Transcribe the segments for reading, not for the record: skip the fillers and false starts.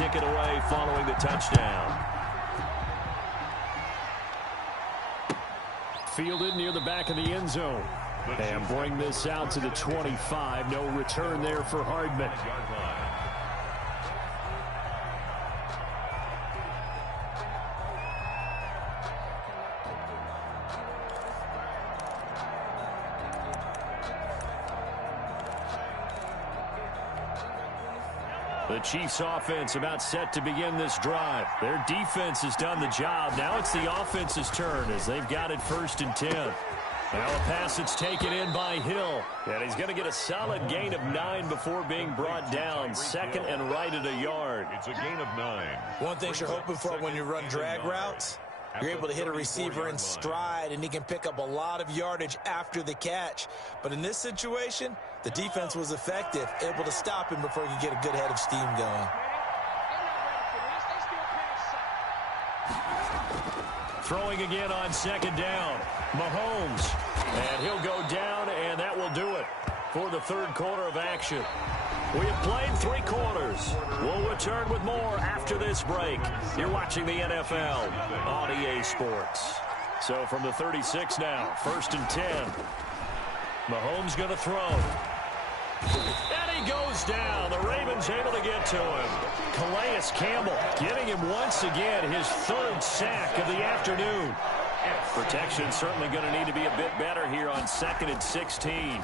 kick it away following the touchdown. Fielded near the back of the end zone. And bring this out to the 25. No return there for Hardman. The Chiefs offense about set to begin this drive. Their defense has done the job. Now it's the offense's turn as they've got it 1st and 10. Now a pass that's taken in by Hill. And he's going to get a solid gain of 9 before being brought down. 2nd and right at a yard. It's a gain of 9. One thing you're hoping for when you run drag routes, you're able to hit a receiver in stride, and he can pick up a lot of yardage after the catch. But in this situation, the defense was effective, able to stop him before he could get a good head of steam going. Throwing again on 2nd down. Mahomes. And he'll go down, and that will do it for the 3rd quarter of action. We have played 3 quarters. We'll return with more after this break. You're watching the NFL on EA Sports. So from the 36 now, 1st and 10. Mahomes going to throw. And he goes down. The Ravens able to get to him. Calais Campbell getting him once again his 3rd sack of the afternoon. Protection certainly going to need to be a bit better here on 2nd and 16.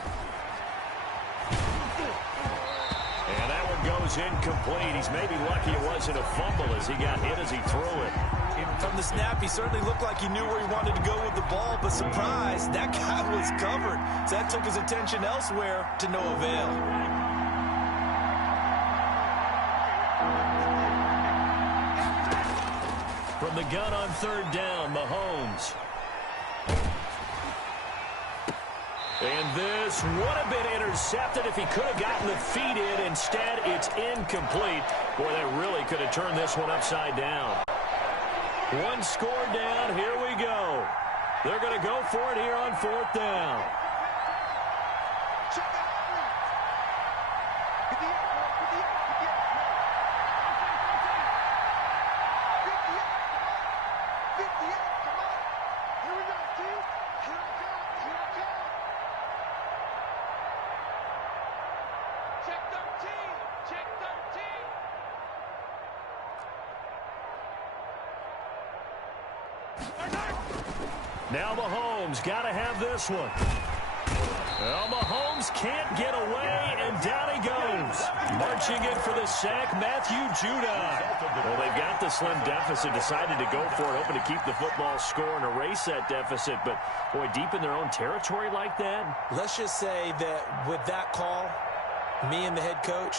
And that one goes incomplete. He's maybe lucky it wasn't a fumble as he got hit as he threw it. From the snap, he certainly looked like he knew where he wanted to go with the ball, but surprise, that guy was covered. So that took his attention elsewhere to no avail. From the gun on 3rd down, Mahomes. And this would have been intercepted if he could have gotten the feet in. Instead, it's incomplete. Boy, they really could have turned this one upside down. 1 score down. Here we go. They're going to go for it here on 4th down. Now Mahomes got to have this one. Well, Mahomes can't get away, and down he goes. Marching in for the sack, Matthew Judon. Well, they've got the slim deficit, decided to go for it, hoping to keep the football score and erase that deficit. But, boy, deep in their own territory like that. Let's just say that with that call, me and the head coach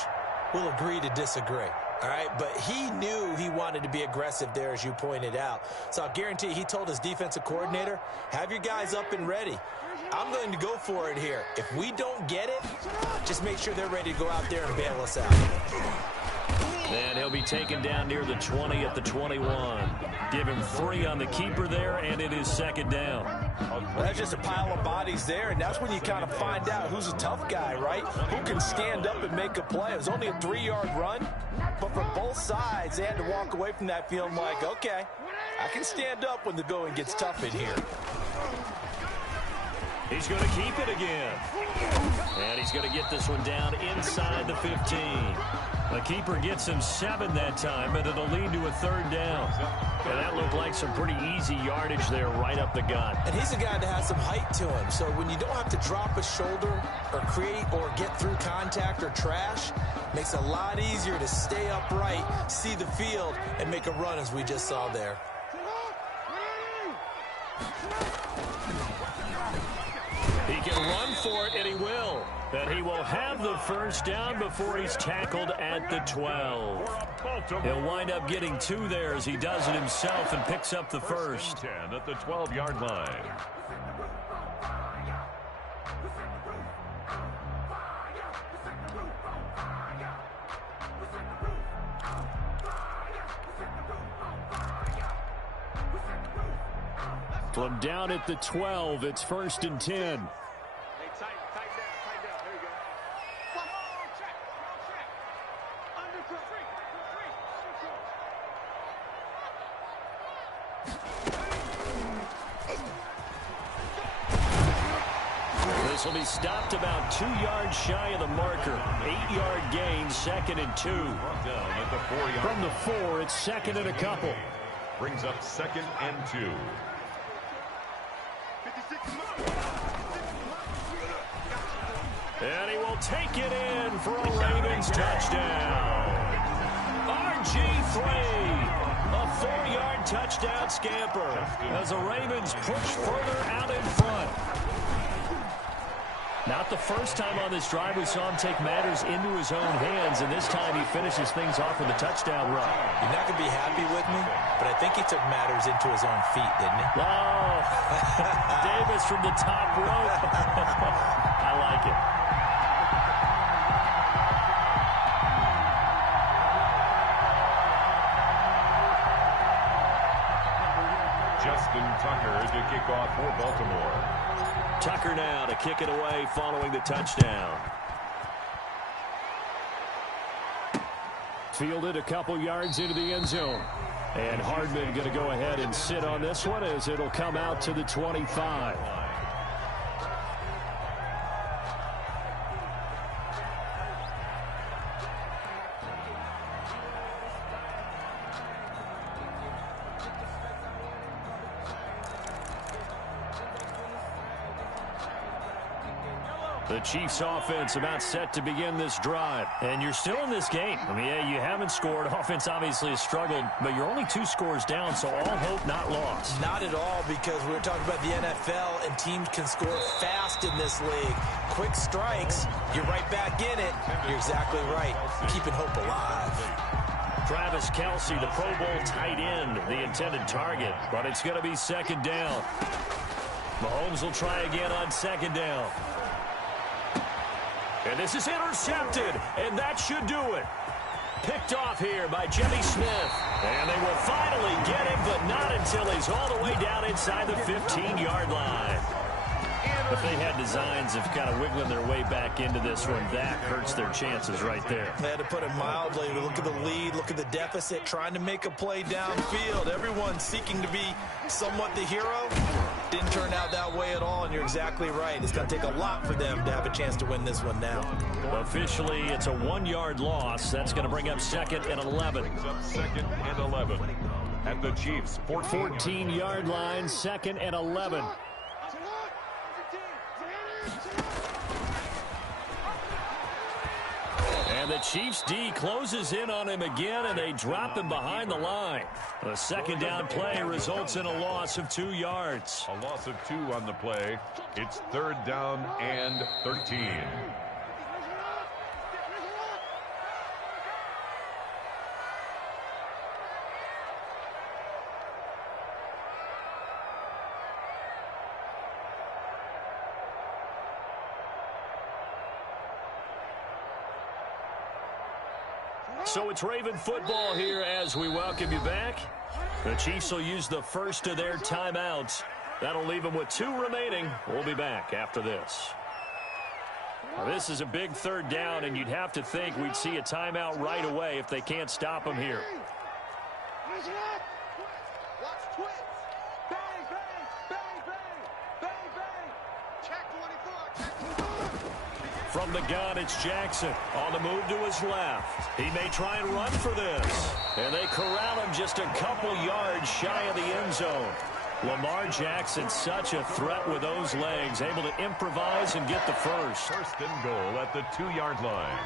will agree to disagree. All right, but he knew he wanted to be aggressive there, as you pointed out. So I'll guarantee he told his defensive coordinator, have your guys up and ready. I'm going to go for it here. If we don't get it, just make sure they're ready to go out there and bail us out. And he'll be taken down near the 20 at the 21. Give him 3 on the keeper there, and it is 2nd down. Well, that's just a pile of bodies there, and that's when you kind of find out who's a tough guy, right? Who can stand up and make a play. It was only a 3-yard run, but from both sides, they had to walk away from that feeling like, okay, I can stand up when the going gets tough in here. He's going to keep it again. And he's going to get this one down inside the 15. The keeper gets him 7 that time, but it'll lead to a 3rd down. And that looked like some pretty easy yardage there right up the gut. And he's a guy that has some height to him. So when you don't have to drop a shoulder or create or get through contact or trash, makes it a lot easier to stay upright, see the field, and make a run as we just saw there. He can run for it, and he will. And he will have the 1st down before he's tackled at the 12. He'll wind up getting 2 there as he does it himself and picks up the 1st. 10 at the 12-yard line. From down at the 12, it's 1st and 10. This will be stopped about 2 yards shy of the marker. 8-yard gain, 2nd and 2. Down at the 4-yard. From the 4, it's 2nd and a couple. Brings up 2nd and 2. And he will take it in for a Ravens touchdown. RG3, a 4-yard touchdown scamper as the Ravens push further out in front. Not the first time on this drive we saw him take matters into his own hands, and this time he finishes things off with a touchdown run. You're not going to be happy with me, but I think he took matters into his own feet, didn't he? Oh, Davis from the top rope. I like it. Justin Tucker to kick off for Baltimore. Tucker now to kick it away following the touchdown. Fielded a couple yards into the end zone. And Hardman going to go ahead and sit on this one as it'll come out to the 25. The Chiefs offense about set to begin this drive. And you're still in this game. I mean, yeah, you haven't scored. Offense obviously has struggled, but you're only 2 scores down, so all hope not lost. Not at all, because we're talking about the NFL, and teams can score fast in this league. Quick strikes, you're right back in it. You're exactly right. Keeping hope alive. Travis Kelce, the Pro Bowl tight end, the intended target, but it's going to be 2nd down. Mahomes will try again on 2nd down. And this is intercepted, and that should do it. Picked off here by Jimmy Smith. And they will finally get him, but not until he's all the way down inside the 15-yard line. If they had designs of kind of wiggling their way back into this one, that hurts their chances right there. They had to put it mildly. Look at the lead, look at the deficit, trying to make a play downfield. Everyone seeking to be somewhat the hero. Didn't turn out that way at all, and you're exactly right. It's going to take a lot for them to have a chance to win this one now. Officially, it's a 1-yard loss. That's going to bring up 2nd and 11. Brings up 2nd and 11 at the Chiefs' 14-yard line, 2nd and 11. And the Chiefs D closes in on him again, and they drop him behind the line. The 2nd down play results in a loss of 2 yards. A loss of 2 on the play. It's 3rd down and 13. So it's Raven football here as we welcome you back. The Chiefs will use the first of their timeouts. That'll leave them with 2 remaining. We'll be back after this. Now, this is a big 3rd down, and you'd have to think we'd see a timeout right away if they can't stop them here. From the gun, it's Jackson on the move to his left. He may try and run for this. And they corral him just a couple yards shy of the end zone. Lamar Jackson, such a threat with those legs, able to improvise and get the first. 1st and goal at the 2-yard line.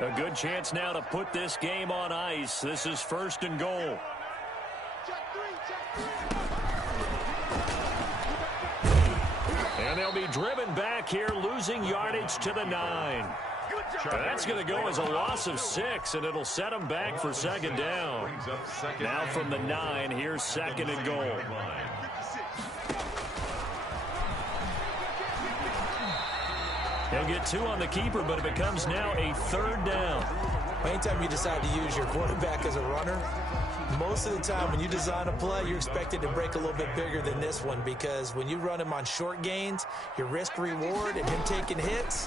A good chance now to put this game on ice. This is 1st and goal. And they'll be driven back here, losing yardage to the 9. That's going to go as a loss of 6, and it'll set them back for 2nd down. Now from the 9, here's 2nd and goal. He'll get 2 on the keeper, but it becomes now a 3rd down. Anytime you decide to use your quarterback as a runner, Most of the time when you design a play, you're expected to break a little bit bigger than this one, because when you run him on short gains, your risk-reward and him taking hits,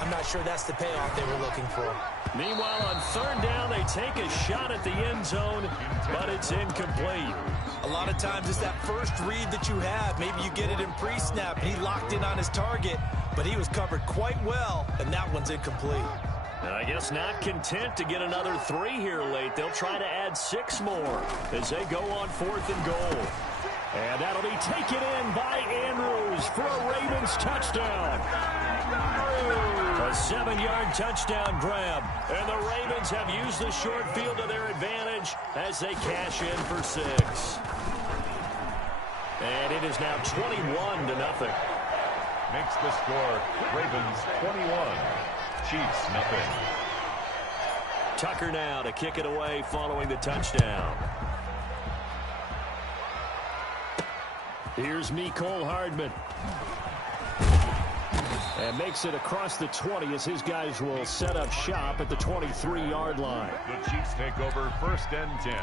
I'm not sure that's the payoff they were looking for. Meanwhile, on third down, they take a shot at the end zone, but it's incomplete. A lot of times it's that first read that you have. Maybe you get it in pre-snap, and he locked in on his target, but he was covered quite well, and that one's incomplete. And I guess not content to get another 3 here late. They'll try to add 6 more as they go on 4th and goal. And that'll be taken in by Andrews for a Ravens touchdown. A 7-yard touchdown grab. And the Ravens have used the short field to their advantage as they cash in for 6. And it is now 21-0. Makes the score Ravens 21. Chiefs nothing. Tucker now to kick it away following the touchdown. Here's Mecole Hardman. And makes it across the 20 as his guys will set up shop at the 23-yard line. The Chiefs take over 1st and 10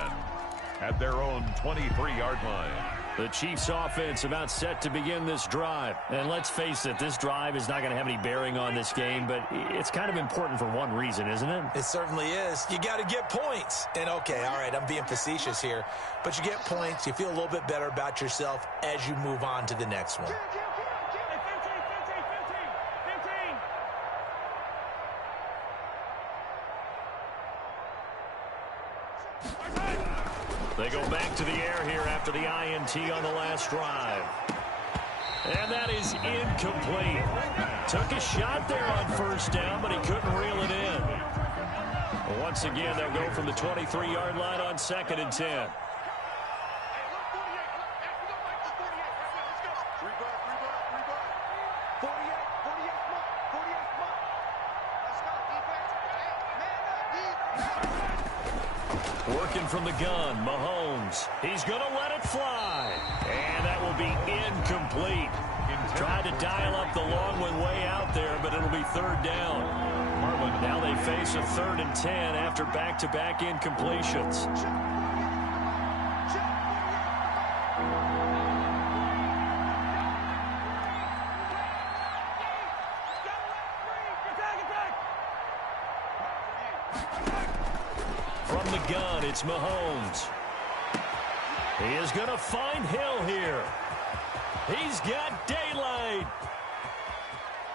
at their own 23-yard line. The Chiefs offense about set to begin this drive. And let's face it, this drive is not going to have any bearing on this game, but it's kind of important for one reason, isn't it? It certainly is. You got to get points. And okay, all right, I'm being facetious here, but you get points, you feel a little bit better about yourself as you move on to the next one. They go back to the air here after the INT on the last drive. And that is incomplete. Took a shot there on 1st down, but he couldn't reel it in. Once again, they'll go from the 23-yard line on 2nd and 10. Working from the gun, Mahomes. He's going to let it fly. And that will be incomplete. Tried to dial up the long one way out there, but it'll be 3rd down. Now they face a 3rd and 10 after back-to-back incompletions. From the gun, it's Mahomes. He is going to find Hill here. He's got daylight.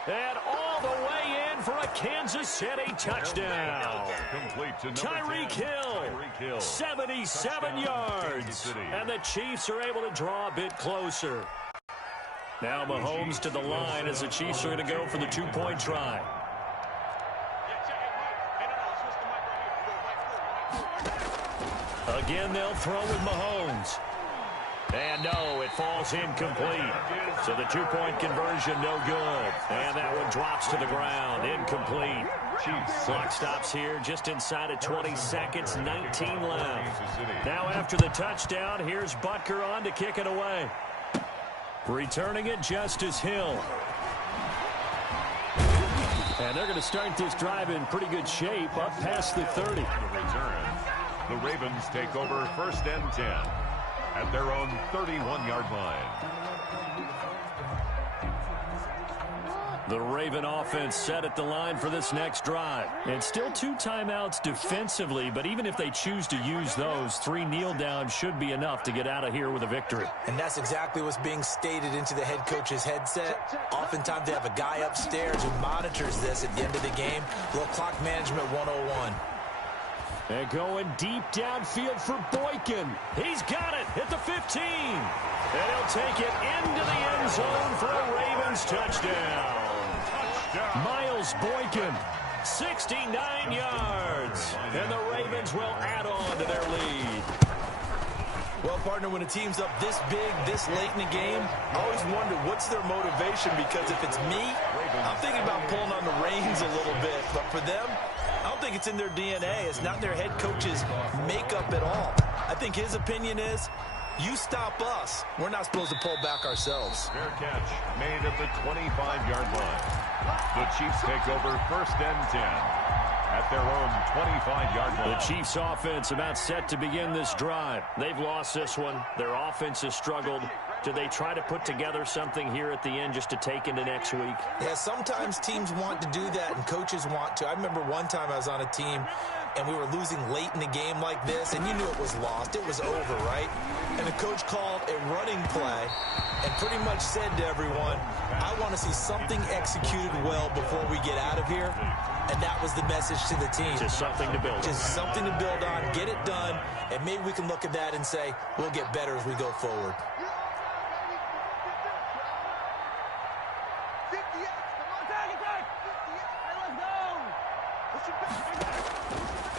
And all the way in for a Kansas City touchdown. Complete to Tyreek Hill, 77 yards. And the Chiefs are able to draw a bit closer. Now Mahomes to the line as the Chiefs are going to go for the 2-point try. Again, they'll throw with Mahomes. And no, it falls incomplete. So the 2-point conversion, no good. And that one drops to the ground, incomplete. Clock stops here just inside of 20 seconds, 19 left. Now after the touchdown, here's Butker on to kick it away. Returning it, Justice Hill. And they're going to start this drive in pretty good shape, up past the 30. The Ravens take over 1st and 10 at their own 31-yard line. The Raven offense set at the line for this next drive. And still 2 timeouts defensively, but even if they choose to use those, 3 kneel downs should be enough to get out of here with a victory. And that's exactly what's being stated into the head coach's headset. Oftentimes they have a guy upstairs who monitors this at the end of the game. Little clock management 101. And going deep downfield for Boykin. He's got it at the 15. And he'll take it into the end zone for a Ravens touchdown. Miles Boykin, 69 yards. And the Ravens will add on to their lead. Well, partner, when a team's up this big, this late in the game, I always wonder what's their motivation, because if it's me, I'm thinking about pulling on the reins a little bit. But for them, I don't think it's in their DNA. It's not their head coach's makeup at all. I think his opinion is, you stop us. We're not supposed to pull back ourselves. Fair catch made at the 25-yard line. The Chiefs take over 1st and 10 at their own 25-yard line. The Chiefs offense about set to begin this drive. They've lost this one. Their offense has struggled. Do they try to put together something here at the end just to take into next week? Yeah, sometimes teams want to do that and coaches want to. I remember one time I was on a team and we were losing late in the game like this, and you knew it was lost. It was over, right? And the coach called a running play and pretty much said to everyone, I want to see something executed well before we get out of here. And that was the message to the team. Just something to build on. Just something to build on, get it done, and maybe we can look at that and say, we'll get better as we go forward.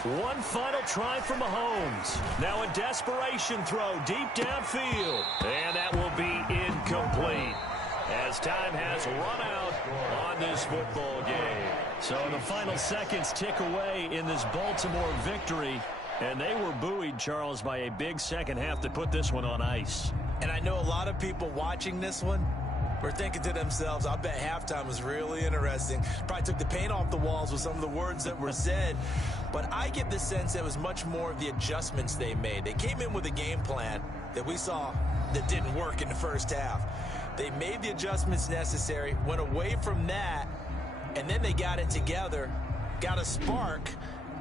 One final try for Mahomes. Now a desperation throw deep downfield. And that will be incomplete as time has run out on this football game. So the final seconds tick away in this Baltimore victory. And they were buoyed, Charles, by a big second half to put this one on ice. And I know a lot of people watching this one were thinking to themselves, I bet halftime was really interesting. Probably took the paint off the walls with some of the words that were said. But I get the sense it was much more of the adjustments they made. They came in with a game plan that we saw that didn't work in the first half. They made the adjustments necessary, went away from that, and then they got it together, got a spark,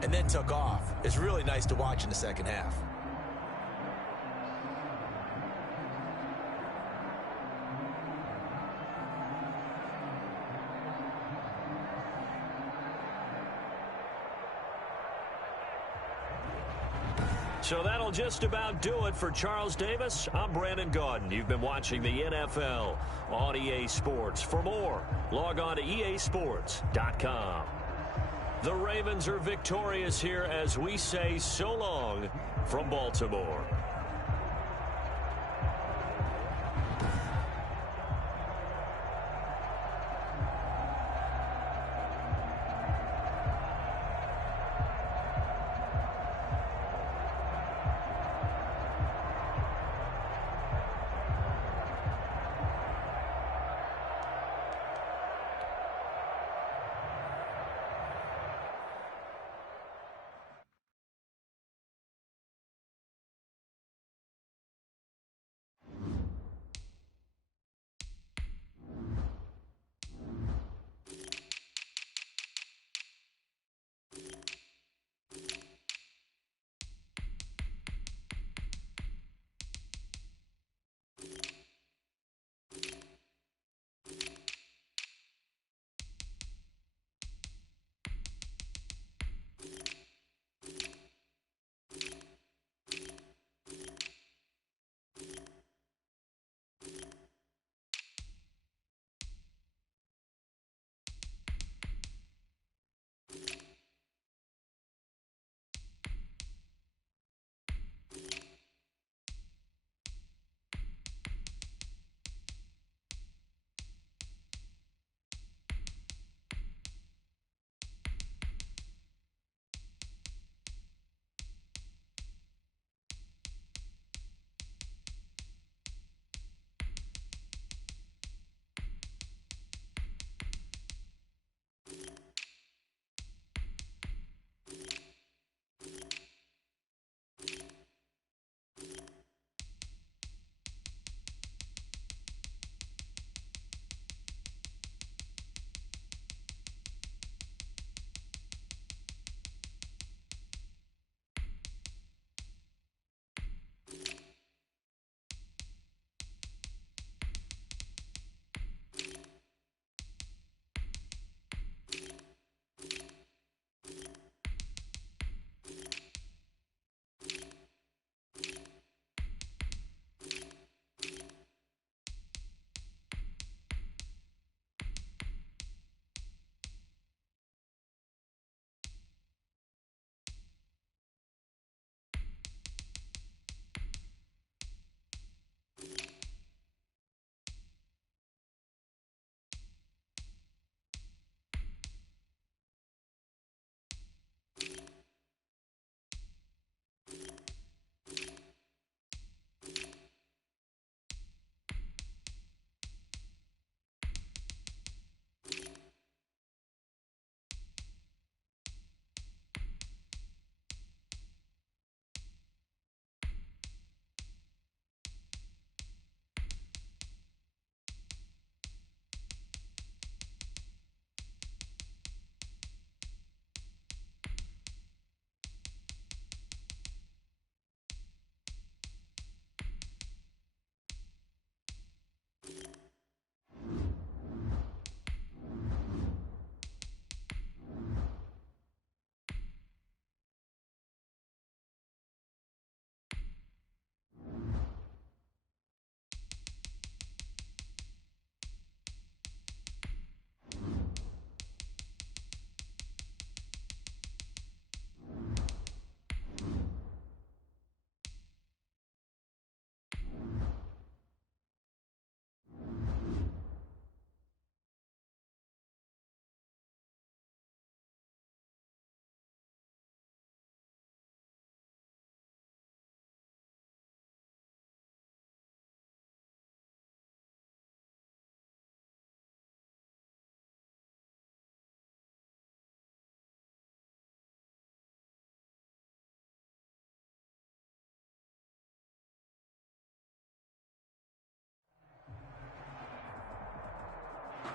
and then took off. It's really nice to watch in the second half. So that'll just about do it for Charles Davis. I'm Brandon Gaudin. You've been watching the NFL on EA Sports. For more, log on to easports.com. The Ravens are victorious here as we say so long from Baltimore.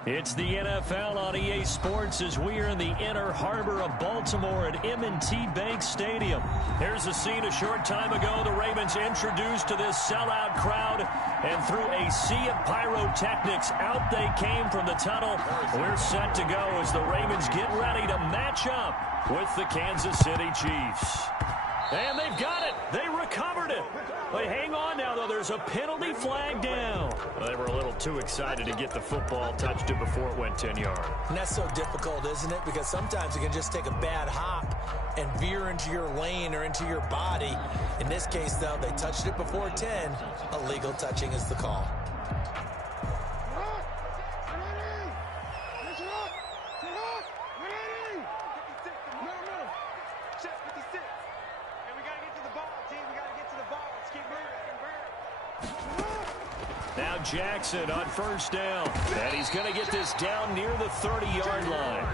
It's the NFL on EA Sports as we are in the inner harbor of Baltimore at M&T Bank Stadium. Here's a scene a short time ago. The Ravens introduced to this sellout crowd, and through a sea of pyrotechnics, out they came from the tunnel. We're set to go as the Ravens get ready to match up with the Kansas City Chiefs. And they've got it. They recovered it. But hang on now, though. There's a penalty flag down. Well, they were a little too excited to get the football, touched it before it went 10 yards. And that's so difficult, isn't it? Because sometimes you can just take a bad hop and veer into your lane or into your body. In this case, though, they touched it before 10. Illegal touching is the call. Now Jackson on first down. And he's going to get this down near the 30-yard line.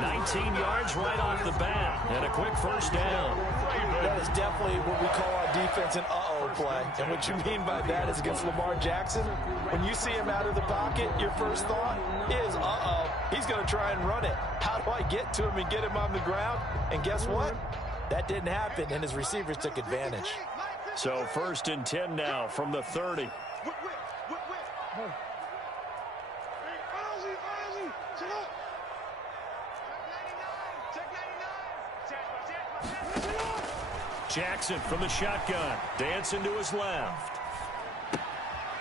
19 yards right off the bat. And a quick first down. That is definitely what we call our defense an uh-oh play. And what you mean by that is against Lamar Jackson, when you see him out of the pocket, your first thought is, uh-oh, he's going to try and run it. How do I get to him and get him on the ground? And guess what? That didn't happen, and his receivers took advantage. So first and 10 now from the 30. Jackson from the shotgun, dancing to his left.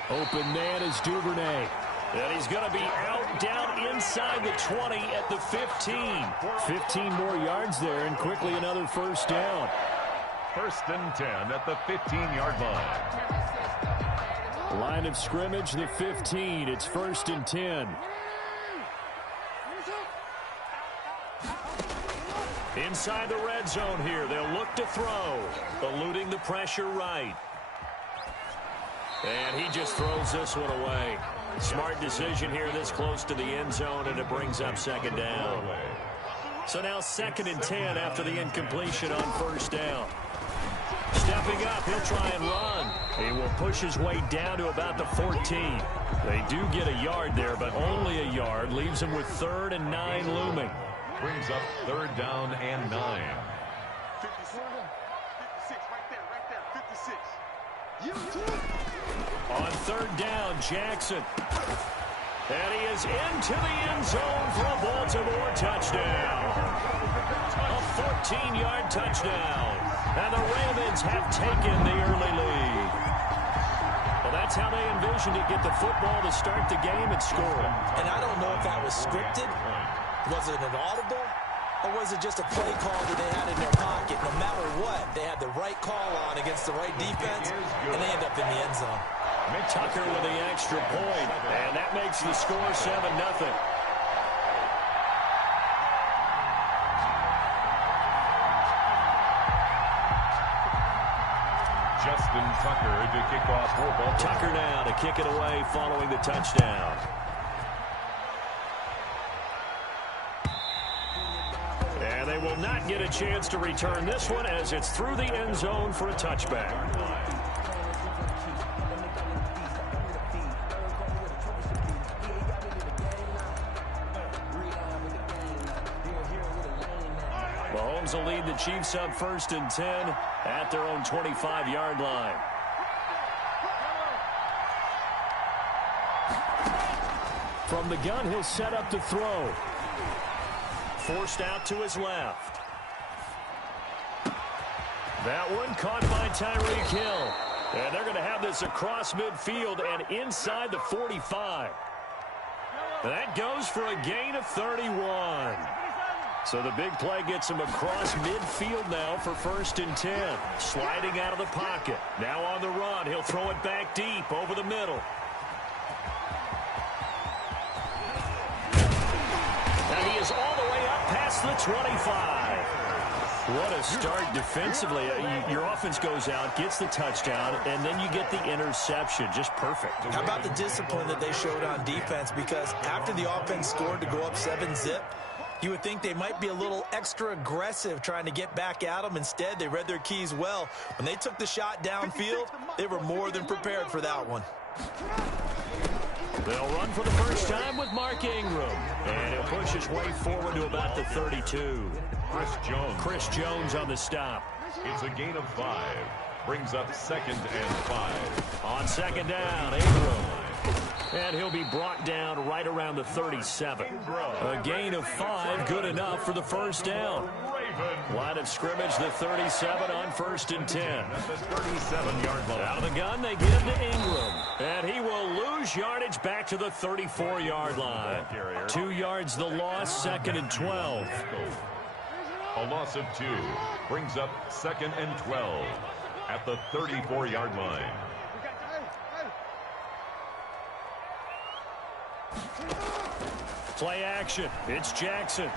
Open man is Duvernay. And he's going to be out down inside the 20 at the 15. 15 more yards there, and quickly another first down. First and 10 at the 15-yard line. Line of scrimmage, the 15. It's first and 10. Inside the red zone here. They'll look to throw. Eluding the pressure right. And he just throws this one away. Smart decision here this close to the end zone, and it brings up second down. So now second and 10 after the incompletion on first down. Stepping up, he'll try and run. He will push his way down to about the 14. They do get a yard there, but only a yard. Leaves him with 3rd and 9 looming. Brings up 3rd down and 9. 56 right there, 56. On 3rd down, Jackson. And he is into the end zone for a Baltimore touchdown. A 14-yard touchdown. And the Ravens have taken the early lead. Well, that's how they envisioned it. Get the football to start the game and score. And I don't know if that was scripted. Was it an audible? Or was it just a play call that they had in their pocket? No matter what, they had the right call on against the right defense, and they end up in the end zone. Tucker with the extra point, and that makes the score 7-0. Justin Tucker to kick off for Baltimore. Tucker now to kick it away following the touchdown. And they will not get a chance to return this one as it's through the end zone for a touchback. Mahomes will lead the Chiefs up 1st and 10 at their own 25-yard line. From the gun, he'll set up to throw. Forced out to his left. That one caught by Tyreek Hill. And they're going to have this across midfield and inside the 45. That goes for a gain of 31. So the big play gets him across midfield now for 1st and 10. Sliding out of the pocket. Now on the run. He'll throw it back deep over the middle. And he is all the way up past the 25. What a start defensively. Your offense goes out, gets the touchdown, and then you get the interception. Just perfect. How about the discipline that they showed on defense? Because after the offense scored to go up 7-zip, you would think they might be a little extra aggressive trying to get back at them. Instead, they read their keys well. When they took the shot downfield, they were more than prepared for that one. They'll run for the first time with Mark Ingram. And he'll push his way forward to about the 32. Chris Jones on the stop. It's a gain of 5. Brings up 2nd and 5. On 2nd down, Ingram. And he'll be brought down right around the 37. A gain of 5, good enough for the first down. Line of scrimmage, the 37 on 1st and 10. At the 37-yard line. Out of the gun, they give to Ingram. And he will lose yardage back to the 34-yard line. 2 yards the loss, 2nd and 12. A loss of 2 brings up 2nd and 12 at the 34-yard line. Play action. It's Jackson.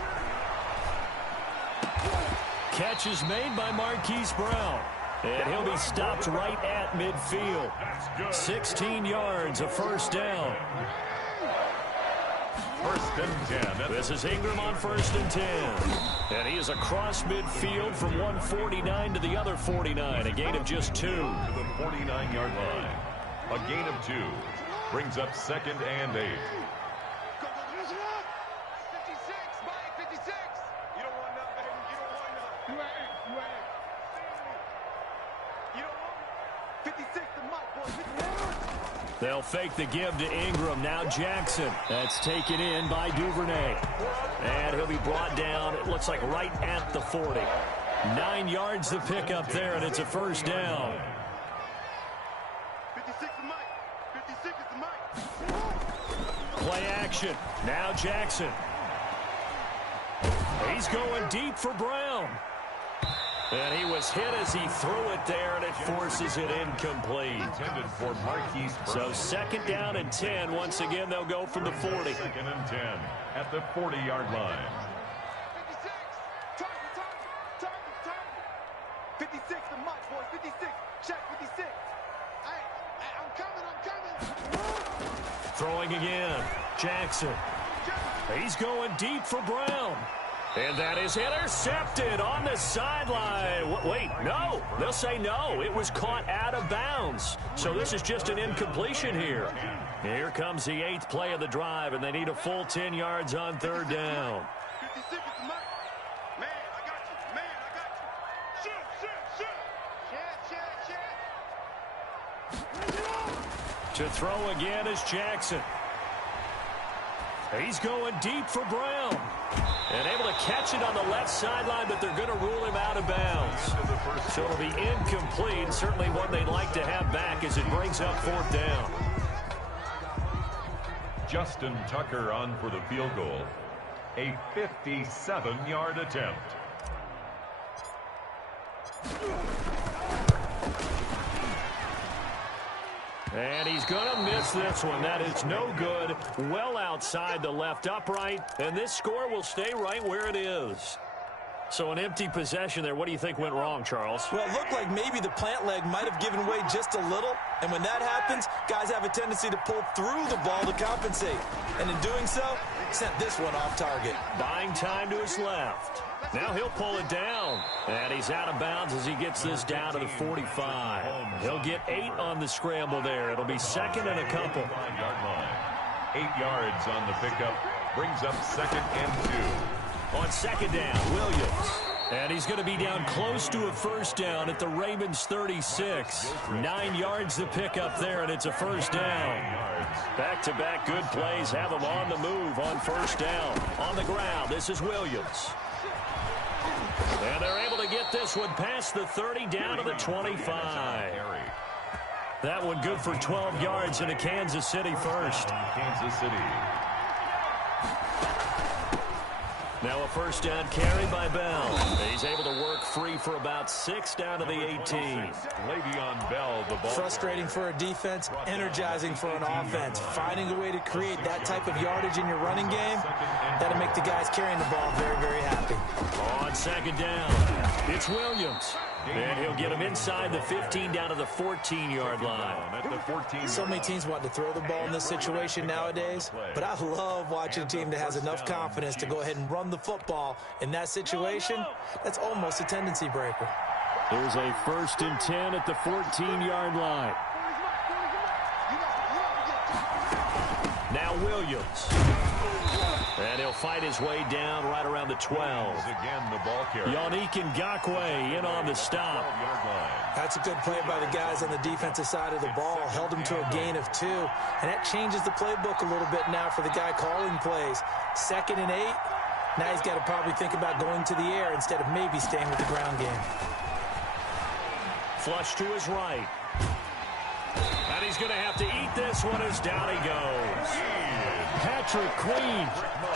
Catch is made by Marquise Brown. And he'll be stopped right at midfield. 16 yards, a first down. 1st and 10. This is Ingram on 1st and 10. And he is across midfield from 149 to the other 49. A gain of just 2. To the 49-yard line. A gain of 2 brings up 2nd and 8. They'll fake the give to Ingram. Now Jackson. That's taken in by Duvernay. And he'll be brought down, it looks like right at the 40. 9 yards to pick up there, and it's a first down. 56 is Mike. 56 is the Mike. Play action. Now Jackson. He's going deep for Brown. And he was hit as he threw it there, and it forces it incomplete. Intended for Marquise So Brown. 2nd down and 10. Once again, they'll go from the 40. 2nd and 10 at the 40-yard line. 56. Target. 56 the Mike, boys. 56. Check 56. Hey, I'm coming. Throwing again. Jackson. He's going deep for Brown. And that is intercepted on the sideline. Wait, no. They'll say no. It was caught out of bounds. So this is just an incompletion here. Here comes the 8th play of the drive, and they need a full 10 yards on 3rd down. 56 is the Mike. Man, I got you. Man, I got you. Shoot. To throw again is Jackson. He's going deep for Brown. And able to catch it on the left sideline, but they're going to rule him out of bounds. So it'll be incomplete. Certainly one they'd like to have back as it brings up 4th down. Justin Tucker on for the field goal. A 57-yard attempt. And he's going to miss this one. That is no good. Well outside the left upright. And this score will stay right where it is. So an empty possession there. What do you think went wrong, Charles? Well, it looked like maybe the plant leg might have given way just a little. And when that happens, guys have a tendency to pull through the ball to compensate. And in doing so, sent this one off target. Buying time to his left. Now he'll pull it down. And he's out of bounds as he gets this down to the 45. He'll get 8 on the scramble there. It'll be 2nd and a couple. 8 yards on the pickup. Brings up 2nd and 2. On 2nd down, Williams. And he's going to be down close to a first down at the Ravens 36. 9 yards to pick up there, and it's a first down. Back-to-back good plays have him on the move on first down. On the ground, this is Williams. And they're able to get this one past the 30 down to the 25. That one good for 12 yards in a Kansas City first. Kansas City. Now a first down carry by Bell. He's able to work free for about 6 down to the 18. Le'Veon Bell, the ball. Frustrating for a defense, energizing for an offense. Finding a way to create that type of yardage in your running game, that'll make the guys carrying the ball very, very happy. On 2nd down, it's Williams. And he'll get him inside the 15 down to the 14-yard line. At the 14. So many teams want to throw the ball in this situation nowadays, but I love watching a team that has enough confidence to go ahead and run the football. In that situation, that's almost a tendency breaker. There's a 1st and 10 at the 14-yard line. Williams. And he'll fight his way down right around the 12. Again, the ball carrier. Yannick Ngakoue in on the stop. That's a good play by the guys on the defensive side of the ball. Held him to a gain of 2. And that changes the playbook a little bit now for the guy calling plays. 2nd and 8. Now he's got to probably think about going to the air instead of maybe staying with the ground game. Flush to his right. And he's going to have to eat this one as down he goes. Patrick Queen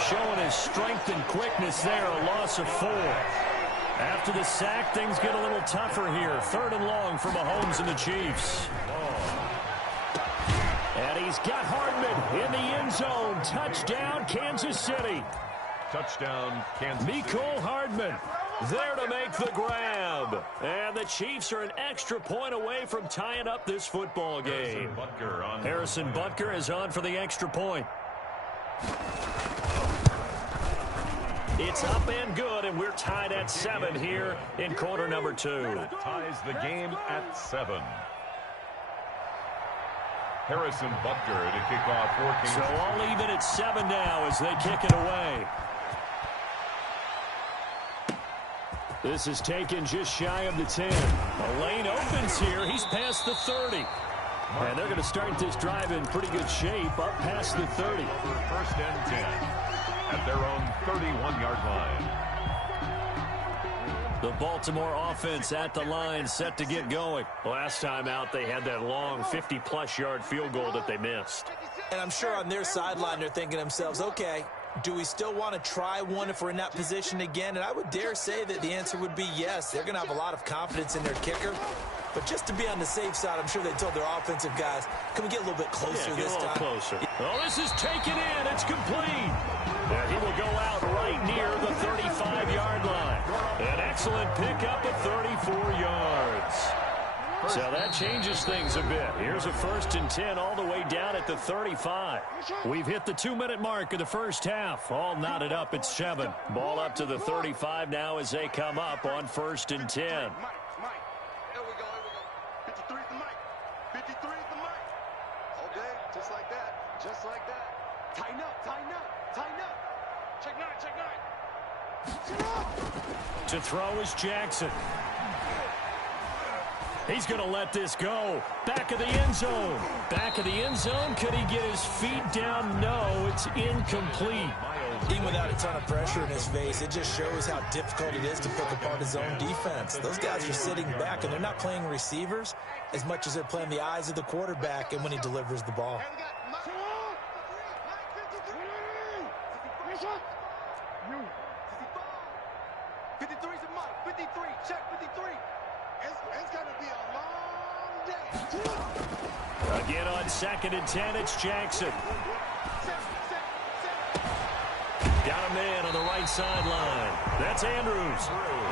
showing his strength and quickness there, a loss of 4. After the sack, things get a little tougher here. 3rd and long for Mahomes and the Chiefs. And he's got Hardman in the end zone. Touchdown, Kansas City. Touchdown, Kansas City. Mecole Hardman there to make the grab. And the Chiefs are an extra point away from tying up this football game. Harrison Butker is on for the extra point. It's up and good, and we're tied at 7 here in quarter number 2. Ties the game at 7. Harrison Butker to kick off for Kansas. So all even at 7 now as they kick it away. This is taken just shy of the 10. A lane opens here. He's past the 30. And they're going to start this drive in pretty good shape up past the 30. 1st and 10 at their own 31-yard line. The Baltimore offense at the line, set to get going. Last time out, they had that long 50-plus yard field goal that they missed. And I'm sure on their sideline, they're thinking to themselves, okay, do we still want to try one if we're in that position again? And I would dare say that the answer would be yes. They're going to have a lot of confidence in their kicker. But just to be on the safe side, I'm sure they told their offensive guys, can we get a little bit closer this time? Closer. Oh, this is taken in. It's complete. And he will go out right near the 35-yard line. An excellent pickup of 34 yards. So that changes things a bit. Here's a 1st and 10 all the way down at the 35. We've hit the 2-minute mark of the first half. All knotted up at 7. Ball up to the 35 now as they come up on 1st and 10. Just like that. Tighten up, tighten up, tighten up. Check 9, check 9. To throw is Jackson. He's going to let this go. Back of the end zone. Back of the end zone. Could he get his feet down? No, it's incomplete. Even without a ton of pressure in his face, it just shows how difficult it is to pick apart his own defense. Those guys are sitting back, and they're not playing receivers as much as they're playing the eyes of the quarterback and when he delivers the ball. 53's a mark. 53. Check 53. It's going to be a long day. Again on 2nd and 10, it's Jackson. Got a man on the right sideline. That's Andrews.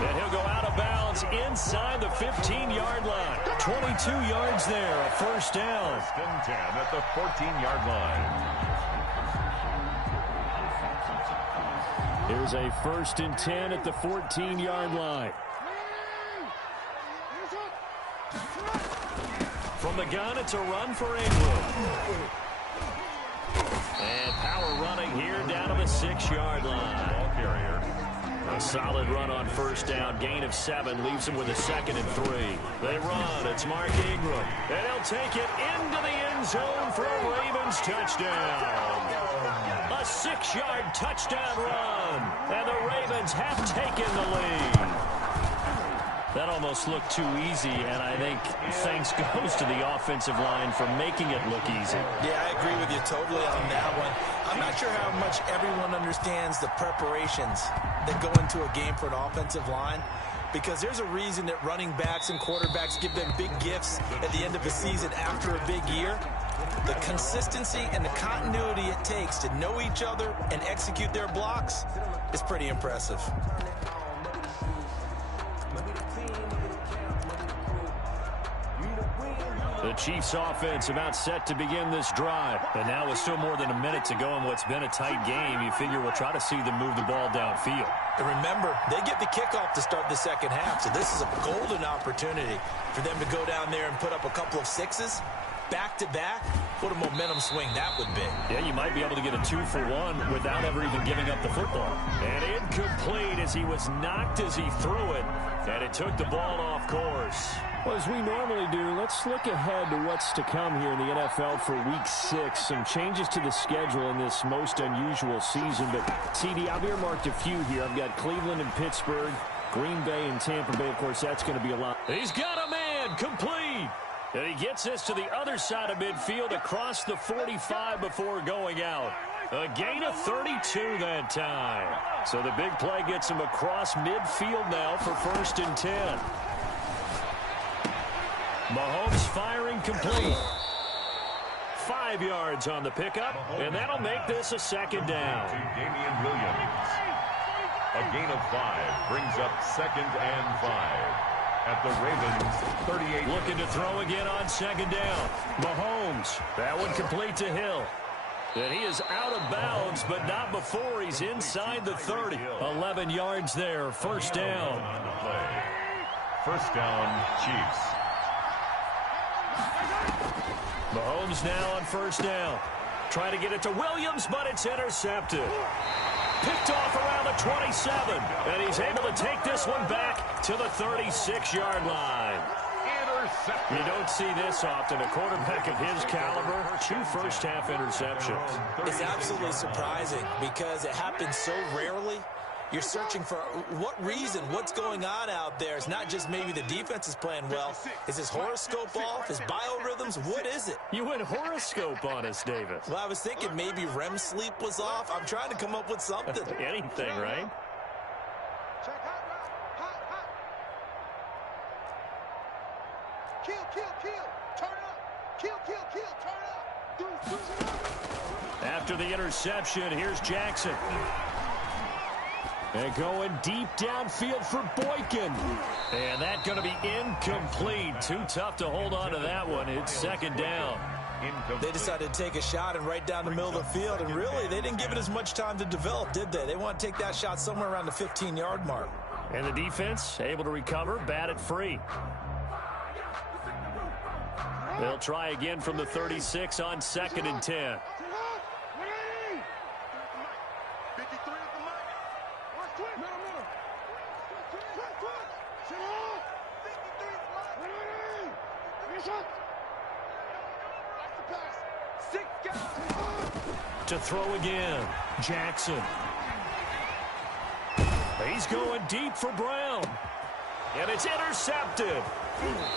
And he'll go out of bounds inside the 15-yard line. 22 yards there, a 1st down. 1st and 10 at the 14-yard line. Here's a 1st and 10 at the 14-yard line. From the gun, it's a run for Ingram. And power running here down to the 6-yard line. Ball carrier. A solid run on 1st down. Gain of 7 leaves him with a 2nd and 3. They run. It's Mark Ingram. And he'll take it into the end zone for a Ravens touchdown. A 6-yard touchdown run. And the Ravens have taken the lead. That almost looked too easy, and I think thanks goes to the offensive line for making it look easy. Yeah, I agree with you totally on that one. I'm not sure how much everyone understands the preparations that go into a game for an offensive line, because there's a reason that running backs and quarterbacks give them big gifts at the end of the season after a big year. The consistency and the continuity it takes to know each other and execute their blocks is pretty impressive. The Chiefs offense about set to begin this drive. And now with still more than a minute to go in what's been a tight game, you figure we'll try to see them move the ball downfield. And remember, they get the kickoff to start the second half, so this is a golden opportunity for them to go down there and put up a couple of 6s back-to-back, what a momentum swing that would be. Yeah, you might be able to get a 2-for-1 without ever even giving up the football. And incomplete as he was knocked as he threw it, and it took the ball off course. Well, as we normally do, let's look ahead to what's to come here in the NFL for Week 6. Some changes to the schedule in this most unusual season. But, CD, I've earmarked a few here. I've got Cleveland and Pittsburgh, Green Bay and Tampa Bay. Of course, that's going to be a lot. He's got a man, complete. And he gets this to the other side of midfield across the 45 before going out. A gain of 32 that time. So the big play gets him across midfield now for 1st and 10. Mahomes firing complete. 5 yards on the pickup, and that'll make this a 2nd down. To Damian Williams. A gain of 5 brings up 2nd and 5 at the Ravens 38. Looking to throw again on 2nd down. Mahomes, that one complete to Hill. And he is out of bounds, but not before he's inside the 30. 11 yards there, 1st down. 1st down, Chiefs. Mahomes now on 1st down. Trying to get it to Williams, but it's intercepted. Picked off around the 27, and he's able to take this one back to the 36-yard line. Intercepted. You don't see this often. A quarterback of his caliber, 2 first-half interceptions. It's absolutely surprising because it happens so rarely. You're searching for what reason, what's going on out there. It's not just maybe the defense is playing well. Is his horoscope off? His biorhythms? What is it? You went horoscope on us, Davis. Well, I was thinking maybe REM sleep was off. I'm trying to come up with something. Anything, right? Check hot route. Hot. Kill. Turn up. Kill. Turn up. After the interception, here's Jackson. And going deep downfield for Boykin. And that's going to be incomplete. Too tough to hold on to that one. It's 2nd down. They decided to take a shot and right down the middle of the field, and really, they didn't give it as much time to develop, did they? They want to take that shot somewhere around the 15-yard mark. And the defense able to recover, bat it free. They'll try again from the 36 on 2nd and 10. To throw again, Jackson. He's going deep for Brown. And it's intercepted.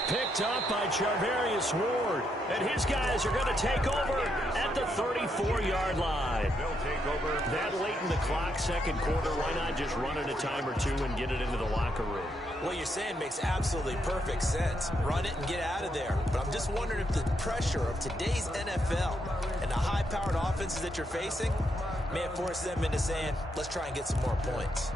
Picked up by Charvarius Ward. And his guys are going to take over at the 34-yard line. They'll take over. That late in the clock, 2nd quarter, why not just run it a time or two and get it into the locker room? What you're saying makes absolutely perfect sense. Run it and get out of there. But I'm just wondering if the pressure of today's NFL and the high-powered offenses that you're facing may have forced them into saying, let's try and get some more points.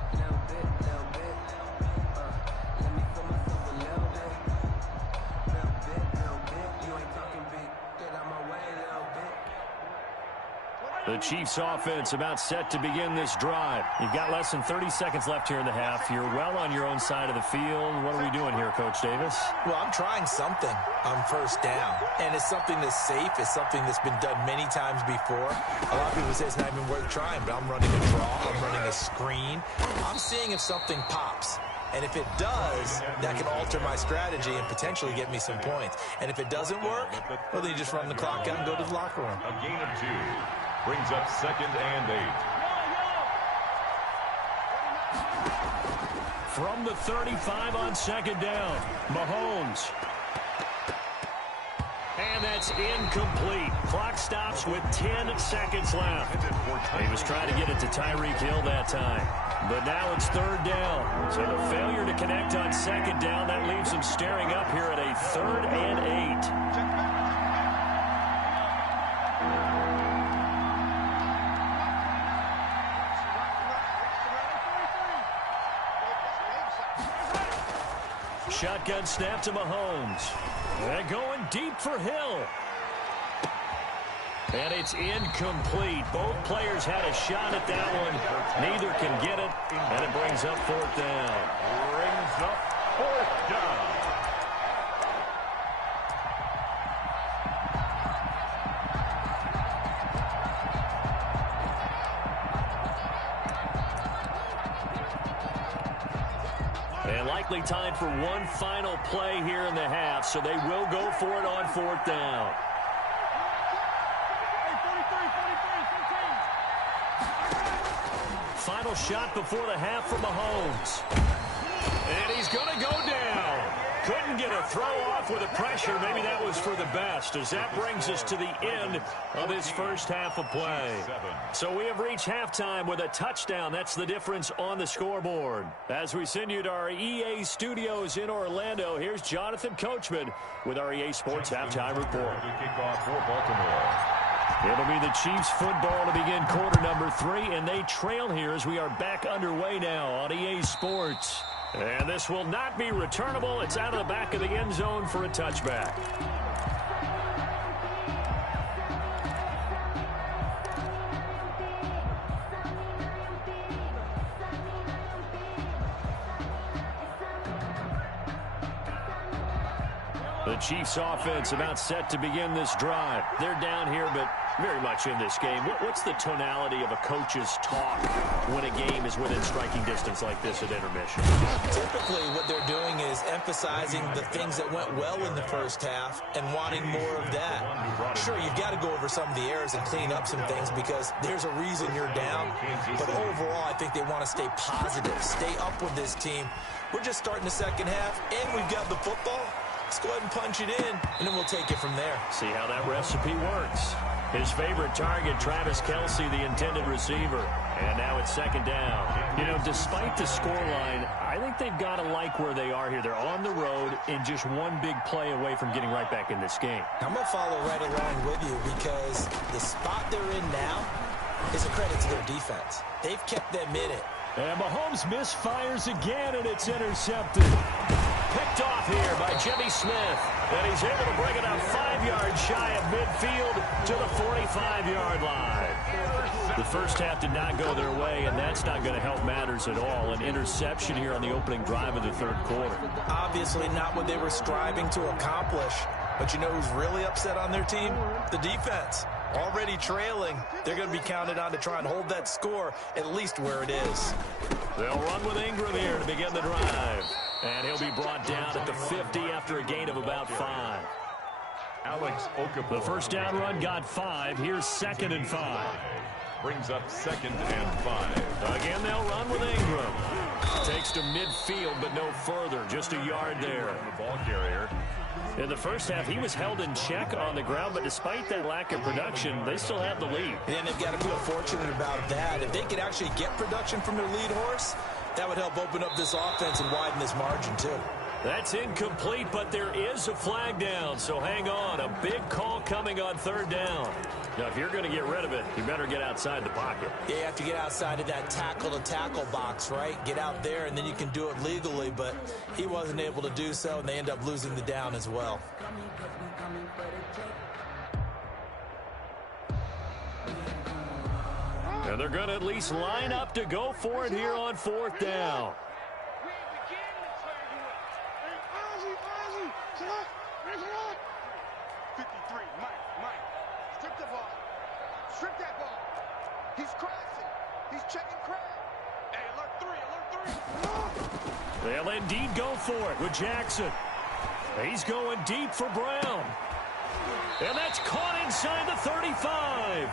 The Chiefs offense about set to begin this drive. You've got less than 30 seconds left here in the half. You're well on your own side of the field. What are we doing here, Coach Davis? Well, I'm trying something on 1st down. And it's something that's safe. It's something that's been done many times before. A lot of people say it's not even worth trying, but I'm running a draw. I'm running a screen. I'm seeing if something pops. And if it does, that can alter my strategy and potentially get me some points. And if it doesn't work, well, then you just run the clock out and go to the locker room. A gain of 2 brings up 2nd and 8. From the 35 on 2nd down, Mahomes. And that's incomplete. Clock stops with 10 seconds left. He was trying to get it to Tyreek Hill that time. But now it's 3rd down. So the failure to connect on 2nd down, that leaves him staring up here at a 3rd and 8. Shotgun snap to Mahomes. And going deep for Hill. And it's incomplete. Both players had a shot at that one. Neither can get it. And it brings up 4th down. Brings up 4th down. And likely time for one final play here in the half, so they will go for it on 4th down. Final shot before the half for Mahomes. And he's going to go down. Couldn't get a throw off with the pressure. Maybe that was for the best, as that brings us to the end of this first half of play. So we have reached halftime with a touchdown. That's the difference on the scoreboard. As we send you to our EA studios in Orlando, here's Jonathan Coachman with our EA Sports Halftime Report. Kickoff for Baltimore. It'll be the Chiefs football to begin quarter number 3, and they trail here as we are back underway now on EA Sports. And this will not be returnable. It's out of the back of the end zone for a touchback. The Chiefs offense about set to begin this drive. They're down here, but very much in this game. What's the tonality of a coach's talk when a game is within striking distance like this at intermission? Typically, what they're doing is emphasizing the things that went well in the first half and wanting more of that. Sure, you've got to go over some of the errors and clean up some things because there's a reason you're down. But overall, I think they want to stay positive, stay up with this team. We're just starting the second half, and we've got the football. Let's go ahead and punch it in, and then we'll take it from there. See how that recipe works. His favorite target, Travis Kelce, the intended receiver. And now it's second down. You know, despite the scoreline, I think they've got to like where they are here. They're on the road and just one big play away from getting right back in this game. I'm going to follow right along with you because the spot they're in now is a credit to their defense. They've kept them in it. And Mahomes misfires again, and it's intercepted. Picked off here by Jimmy Smith. And he's able to bring it up 5 yards shy of midfield to the 45-yard line. The first half did not go their way, and that's not going to help matters at all. An interception here on the opening drive of the third quarter. Obviously not what they were striving to accomplish. But you know who's really upset on their team? The defense. Already trailing. They're going to be counted on to try and hold that score at least where it is. They'll run with Ingram here to begin the drive. And he'll be brought down at the 50 after a gain of about 5. Alex Okafor. The first down run got 5. Here's 2nd and 5. Brings up 2nd and 5. Again, they'll run with Ingram. Takes to midfield, but no further. Just a yard there. The ball carrier. In the first half, he was held in check on the ground, but despite that lack of production, they still have the lead. And they've got to feel fortunate about that. If they could actually get production from their lead horse, that would help open up this offense and widen this margin, too. That's incomplete, but there is a flag down, so hang on. A big call coming on 3rd down. Now, if you're going to get rid of it, you better get outside the pocket. Yeah, you have to get outside of that tackle-to-tackle box, right? Get out there, and then you can do it legally, but he wasn't able to do so, and they end up losing the down as well. And they're going to at least line up to go for it here on 4th down. 53, Mike, strip the ball. Strip that ball. He's crashing. He's checking crash. Hey, alert 3. They'll indeed go for it with Jackson. He's going deep for Brown. And that's caught inside the 35.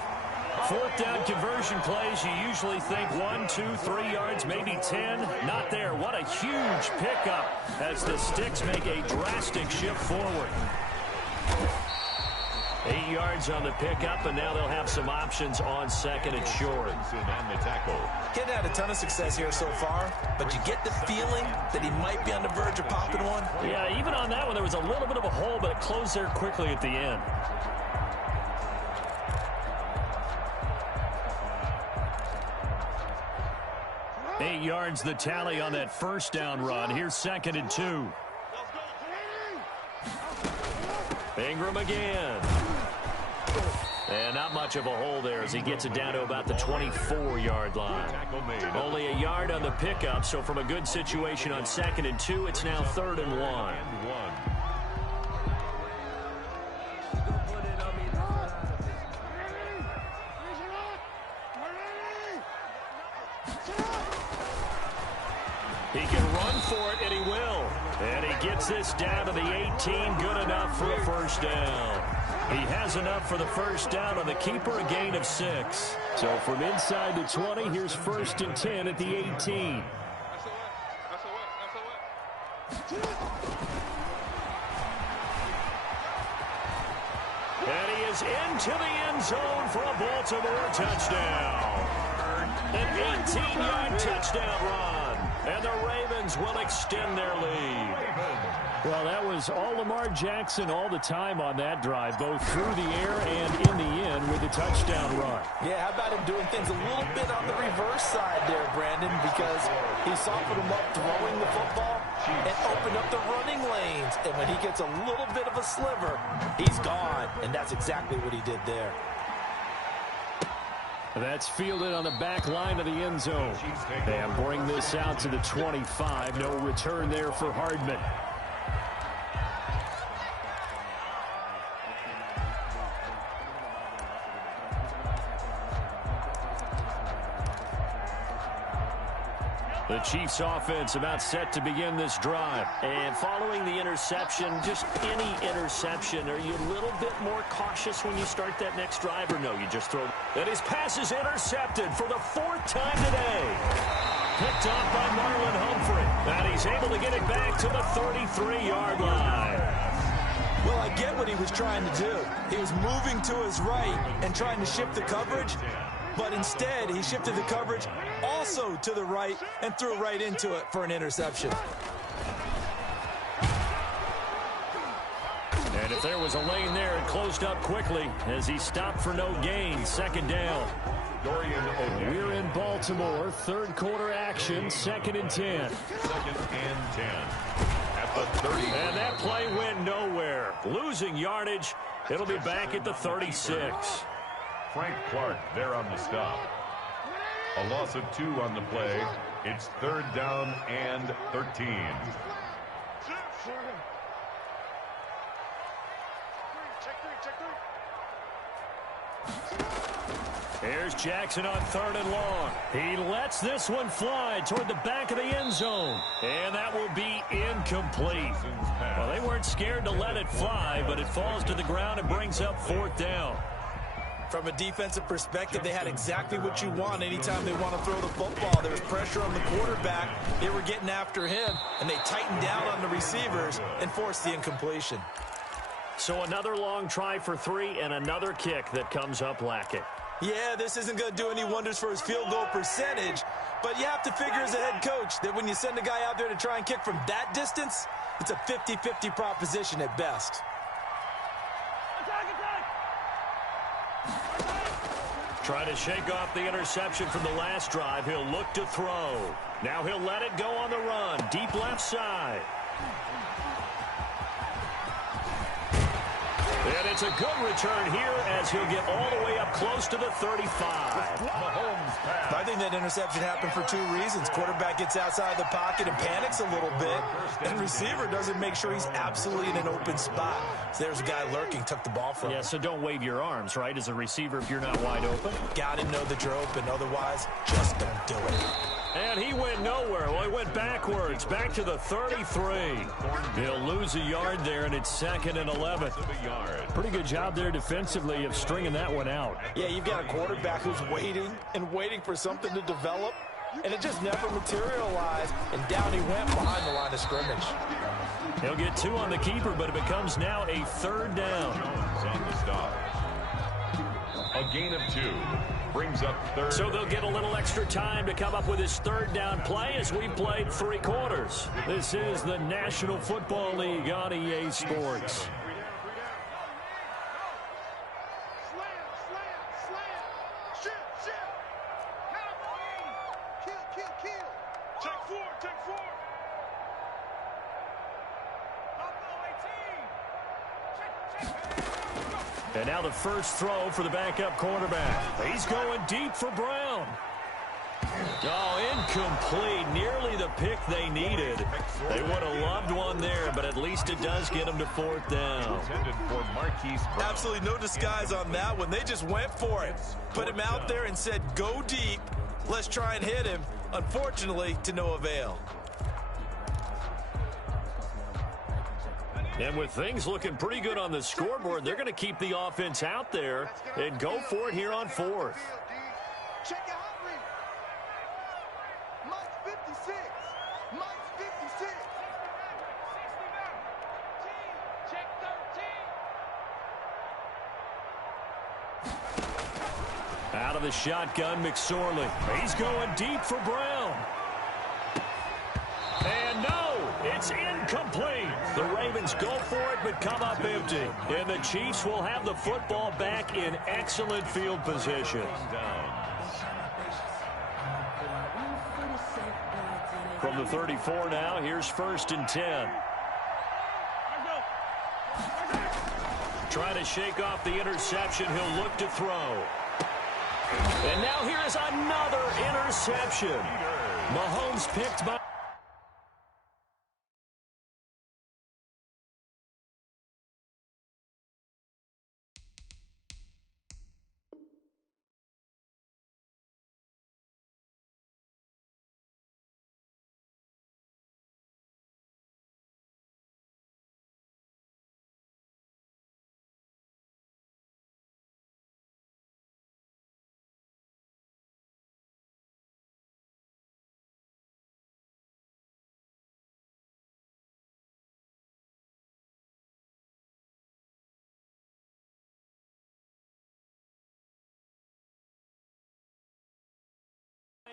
4th down conversion plays, you usually think 1, 2, 3 yards, maybe 10. Not there. What a huge pickup as the Sticks make a drastic shift forward. 8 yards on the pickup, and now they'll have some options on 2nd and short. On the tackle. Hadn't had a ton of success here so far, but you get the feeling that he might be on the verge of popping one. Yeah, even on that one, there was a little bit of a hole, but it closed there quickly at the end. Eight yards the tally on that first down run. Here's 2nd and 2. Ingram again. And not much of a hole there as he gets it down to about the 24-yard line. Only a yard on the pickup, so from a good situation on 2nd and 2, it's now 3rd and 1. He can run for it, and he will. And he gets this down to the 18, good enough for a first down. He has enough for the first down on the keeper, a gain of 6. So from inside the 20, here's 1st and 10 at the 18. And he is into the end zone for a Baltimore touchdown. An 18-yard touchdown run. And the Ravens will extend their lead. Well, that was all Lamar Jackson all the time on that drive, both through the air and in the end with the touchdown run. Yeah, how about him doing things a little bit on the reverse side there, Brandon, because he softened him up throwing the football and opened up the running lanes. And when he gets a little bit of a sliver, he's gone. And that's exactly what he did there. That's fielded on the back line of the end zone. And bring this out to the 25. No return there for Hardman. The Chiefs offense about set to begin this drive. And following the interception, just any interception, are you a little bit more cautious when you start that next drive, or no, you just throw? And his pass is intercepted for the 4th time today. Picked off by Marlon Humphrey. And he's able to get it back to the 33-yard line. Well, I get what he was trying to do. He was moving to his right and trying to shift the coverage. But instead, he shifted the coverage also to the right and threw right into it for an interception. And if there was a lane there, it closed up quickly as he stopped for no gain. 2nd down. We're in Baltimore. 3rd quarter action. 2nd and 10. 2nd and 10. At the 30. And that play went nowhere. Losing yardage. It'll be back at the 36. Frank Clark there on the stop. A loss of 2 on the play. It's 3rd down and 13. Here's Jackson on 3rd and long. He lets this one fly toward the back of the end zone. And that will be incomplete. Well, they weren't scared to let it fly, but it falls to the ground and brings up 4th down. From a defensive perspective, they had exactly what you want anytime they want to throw the football. There was pressure on the quarterback. They were getting after him, and they tightened down on the receivers and forced the incompletion. So another long try for 3 and another kick that comes up lacking. Yeah, this isn't going to do any wonders for his field goal percentage, but you have to figure as a head coach that when you send a guy out there to try and kick from that distance, it's a 50-50 proposition at best. Try to shake off the interception from the last drive. He'll look to throw. Now he'll let it go on the run. Deep left side. And it's a good return here as he'll get all the way up close to the 35. I think that interception happened for 2 reasons. Quarterback gets outside the pocket and panics a little bit, and receiver doesn't make sure he's absolutely in an open spot. So there's a guy lurking, took the ball from him. Yeah, so don't wave your arms, right, as a receiver if you're not wide open. Got to know that you're open. Otherwise, just don't do it. And he went nowhere. Well, he went backwards, back to the 33. He'll lose a yard there, and it's 2nd and 11. Pretty good job there defensively of stringing that one out. Yeah, you've got a quarterback who's waiting and waiting for something to develop, and it just never materialized, and down he went behind the line of scrimmage. He'll get 2 on the keeper, but it becomes now a 3rd down. On the stop. A gain of 2. Brings up 3rd. So they'll get a little extra time to come up with his 3rd down play as we played 3 quarters. This is the National Football League on EA Sports. And now the first throw for the backup quarterback. He's going deep for Brown. Oh, incomplete. Nearly the pick they needed. They would have loved one there, but at least it does get them to 4th down. Absolutely no disguise on that one. They just went for it. Put him out there and said, go deep. Let's try and hit him. Unfortunately, to no avail. And with things looking pretty good on the scoreboard, they're going to keep the offense out there and go for it here on fourth. Check your hot read. Mike's 56. Mike's 56. Check 13. Out of the shotgun, McSorley. He's going deep for Brown. And no, it's incomplete. The Ravens go for it but come up empty. And the Chiefs will have the football back in excellent field position. From the 34 now, here's 1st and 10. Trying to shake off the interception. He'll look to throw. And now here is another interception. Mahomes picked by...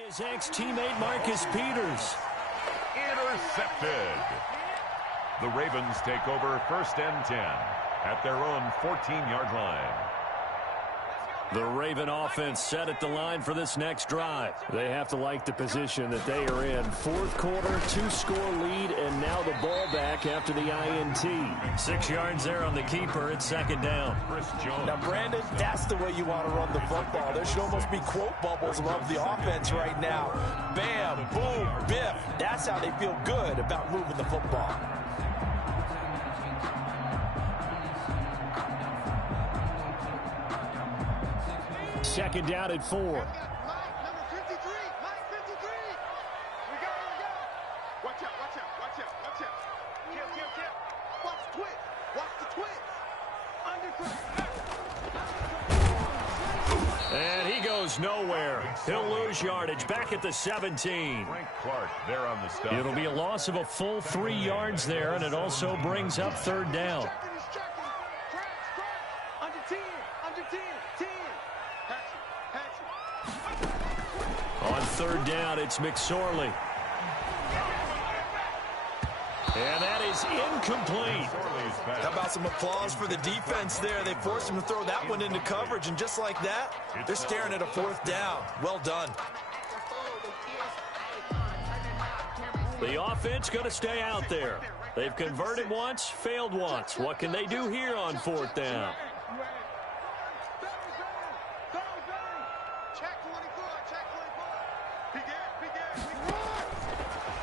His ex-teammate Marcus Peters. Intercepted. The Ravens take over 1st and 10 at their own 14-yard line. The Raven offense set at the line for this next drive. They have to like the position that they are in. 4th quarter, 2-score lead, and now the ball back after the INT. 6 yards there on the keeper. It's 2nd down. Now, Brandon, that's the way you want to run the football. There should almost be quote bubbles above the offense right now. Bam, boom, biff. That's how they feel good about moving the football. Second down at 4. Mike, number 53. Mike, 53. We go. Watch out. Kill. Watch the twist. Undercut. And he goes nowhere. He'll lose yardage back at the 17. Frank Clark there on the stop. It'll be a loss of a full 3 yards there, and it also brings up 3rd down. Checking. Crash. Under 10. 10. On 3rd down, it's McSorley. And that is incomplete. How about some applause for the defense there? They forced him to throw that one into coverage, and just like that, they're staring at a 4th down. Well done. The offense going to stay out there. They've converted once, failed once. What can they do here on 4th down?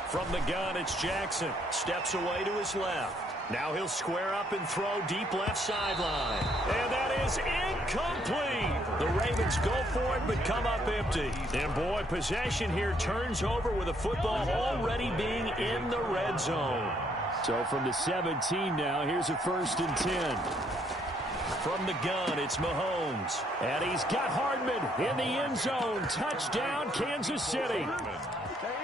From the gun, it's Jackson. Steps away to his left. Now he'll square up and throw deep left sideline. And that is incomplete. The Ravens go for it but come up empty. And boy, possession here turns over with the football already being in the red zone. So from the 17 now, here's a 1st and 10. From the gun, it's Mahomes. And he's got Hardman in the end zone. Touchdown, Kansas City.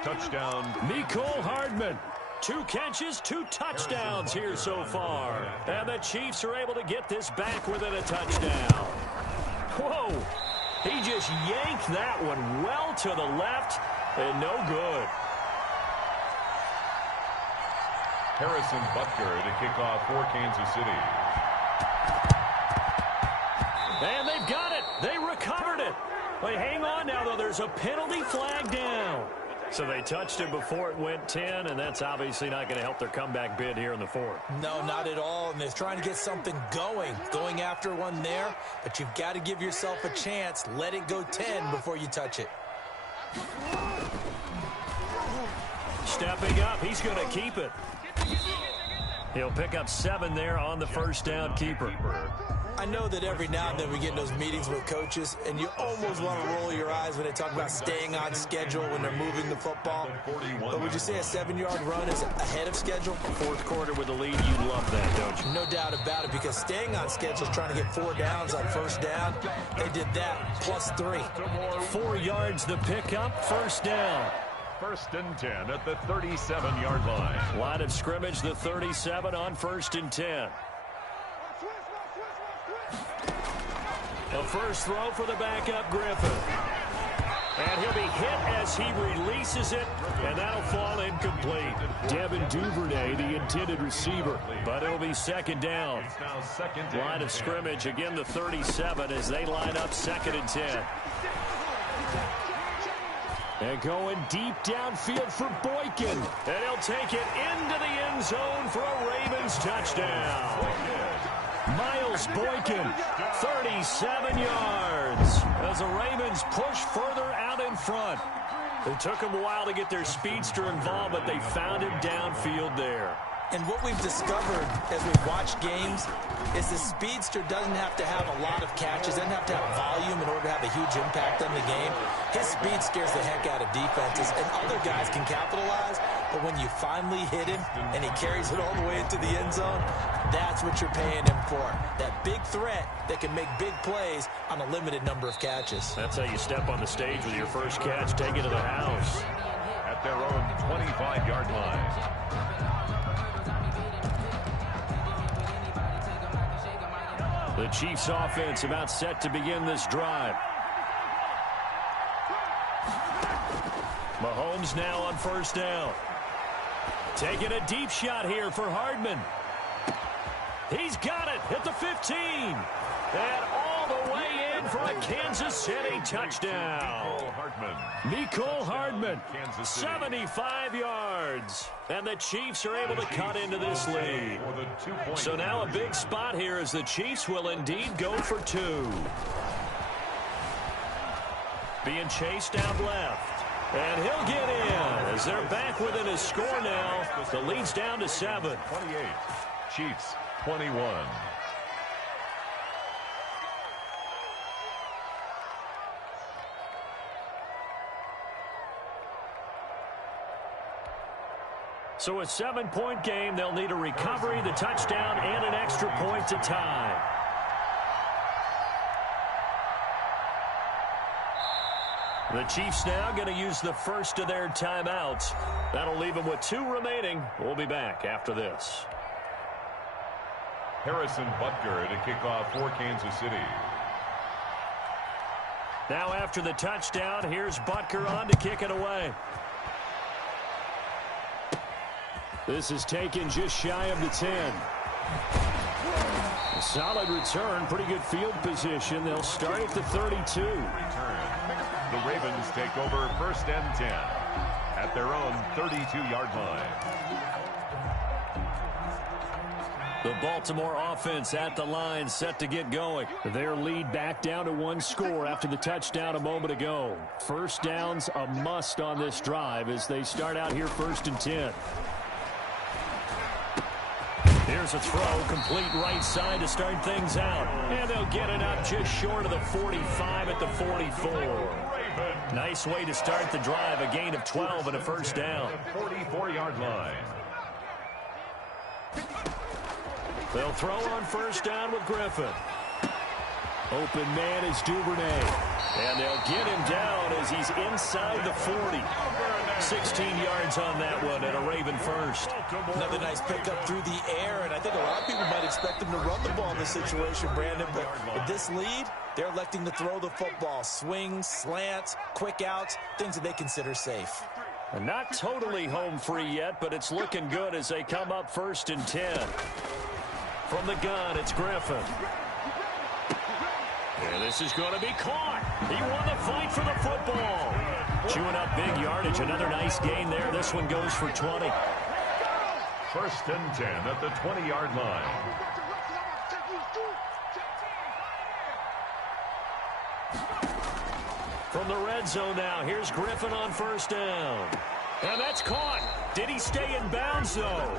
Touchdown. Mecole Hardman. 2 catches, 2 touchdowns here so far. And the Chiefs are able to get this back within a touchdown. Whoa. He just yanked that one well to the left and no good. Harrison Butker to kick off for Kansas City. And they've got it. They recovered it. But hang on now, though. There's a penalty flag down. So they touched it before it went 10, and that's obviously not going to help their comeback bid here in the 4th. No, not at all, and they're trying to get something going after one there, but you've got to give yourself a chance. Let it go 10 before you touch it. Stepping up, he's going to keep it. He'll pick up 7 there on the 1st down keeper. I know that every now and then we get in those meetings with coaches, and you almost want to roll your eyes when they talk about staying on schedule when they're moving the football. But would you say a 7-yard run is ahead of schedule? Fourth quarter with the lead, you'd love that, don't you? No doubt about it, because staying on schedule is trying to get 4 downs on first down. They did that, plus 3. 4 yards the pickup, first down. First and 10 at the 37-yard line. Line of scrimmage, the 37 on first and 10. The first throw for the backup, Griffin. And he'll be hit as he releases it, and that'll fall incomplete. Devin Duvernay, the intended receiver. But it'll be second down. It's now second and Line of 10. scrimmage, again the 37 as they line up second and 10. And going deep downfield for Boykin. And he'll take it into the end zone for a Ravens touchdown. Miles Boykin, 37 yards as the Ravens push further out in front. It took them a while to get their speedster involved, but they found him downfield there. And what we've discovered as we've watched games is the speedster doesn't have to have a lot of catches, doesn't have to have volume in order to have a huge impact on the game. His speed scares the heck out of defenses, and other guys can capitalize, but when you finally hit him and he carries it all the way into the end zone, that's what you're paying him for. That big threat that can make big plays on a limited number of catches. That's how you step on the stage with your first catch, take it to the house. At their own 25-yard line. The Chiefs offense about set to begin this drive. Mahomes now on first down. Taking a deep shot here for Hardman. He's got it at the 15. And all the way in for a Kansas City touchdown. Mecole Hardman, 75 yards. And the Chiefs are able to cut into this lead. So now a big spot here as the Chiefs will indeed go for 2. Being chased out left. And he'll get in as they're back within a score now. The lead's down to 7. 28. Chiefs 21. So a 7-point game, they'll need a recovery, the touchdown, and an extra point to tie. The Chiefs now going to use the first of their timeouts. That'll leave them with 2 remaining. We'll be back after this. Harrison Butker to kick off for Kansas City. Now after the touchdown, here's Butker on to kick it away. This is taken just shy of the 10. A solid return, pretty good field position. They'll start at the 32. The Ravens take over first and 10 at their own 32-yard line. The Baltimore offense at the line, set to get going. Their lead back down to 1 score after the touchdown a moment ago. First down's a must on this drive as they start out here first and 10. Here's a throw, complete right side to start things out. And they'll get it up just short of the 45 at the 44. Nice way to start the drive, a gain of 12 and a first down. 44-yard line. They'll throw on first down with Griffin. Open man is Duvernay. And they'll get him down as he's inside the 40. 16 yards on that one and a Raven first. Another nice pickup through the air, and I think a lot of people might expect him to run the ball in this situation, Brandon, but with this lead, they're electing to throw the football. Swings, slants, quick outs, things that they consider safe. And not totally home free yet, but it's looking good as they come up first and 10. From the gun, it's Griffin. And this is going to be caught. He won the fight for the football. Chewing up big yardage. Another nice gain there. This one goes for 20. First and 10 at the 20-yard line. From the red zone now, here's Griffin on first down. And that's caught. Did he stay in bounds, though?